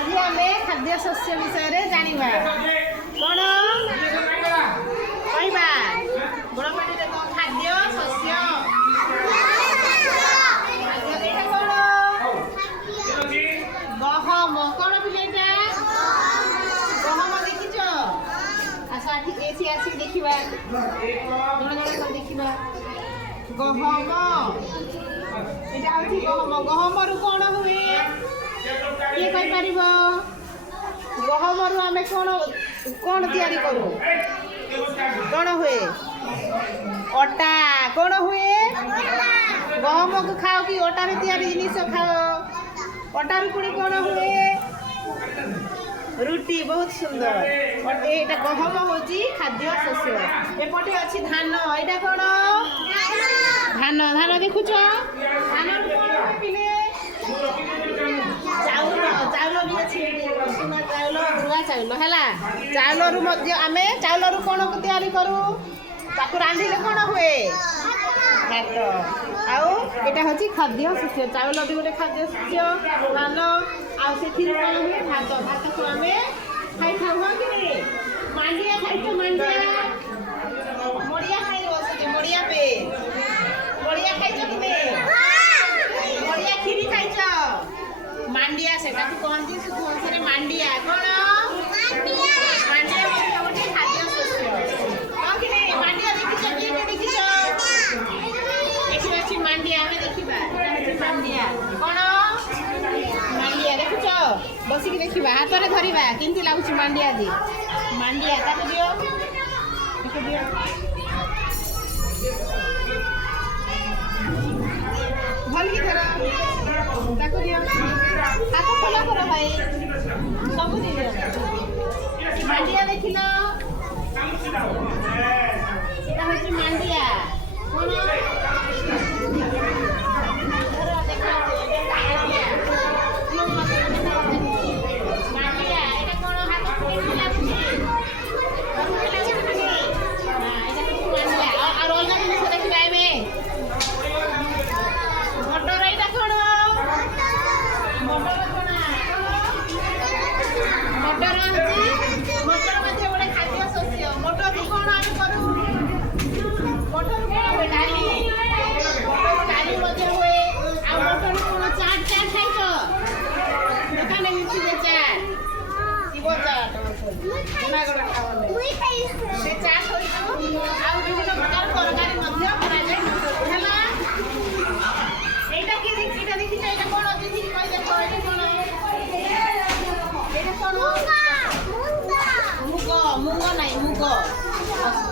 आज आम खाद्य शस्य विषय जाना कौन कहवा गुड़पाटी कौन खाद्य शस्य गहम कौन पिलेटा गहम देखिच एसी आसिक देखा देखा गहम এটা হচ্ছে গহম গহমরু কোন হুয়ে কি কই পারিব গহমরু আমি কোন তৈরি করু কোন হুয়ে অটা কোন হুয়ে গহমকে খাও কি অটারে তৈরি জিনিস খাও অটার পুরি কোন হুয়ে রুটি বহুত সুন্দর এটা গহম হচ্ছে খাদ্য শস্য এপটে আছে ধান এটা কোন ধান ধান দেখুছ ধান চাউল চাউল भी अच्छी चाउल रुआ चाउल है चाउल आम चाउल कौन तैयारी करूँ ताकू रांधिले कौन हुए भात आटा हूँ खाद्य शस्य चाउल भी गोटे खाद्य शस्य धान आउ कौन हुए भात भात को आम खाई था कि मांडिया खाई मांडिया मड़िया खाई मड़िया पे मड़िया खाई मड़िया खीरी खाई मांडिया से कहती भाषा मांडिया कौन मांडिया गोटे खाद्य शस्य मांडिया देखिछ देखिछ देखी मांडिया देखा मांडिया कौन मांडिया देखुच बसिक देखा हाथ में धरवा केमती लगुच मांडिया दी मांडिया ताको दियो भल की धर ताको दियो हाथ खोल कर भाई सब दियो मांडिया देखिल এটা হচ্ছে মান্ডিয়া কোন मुग मुग नहीं मुग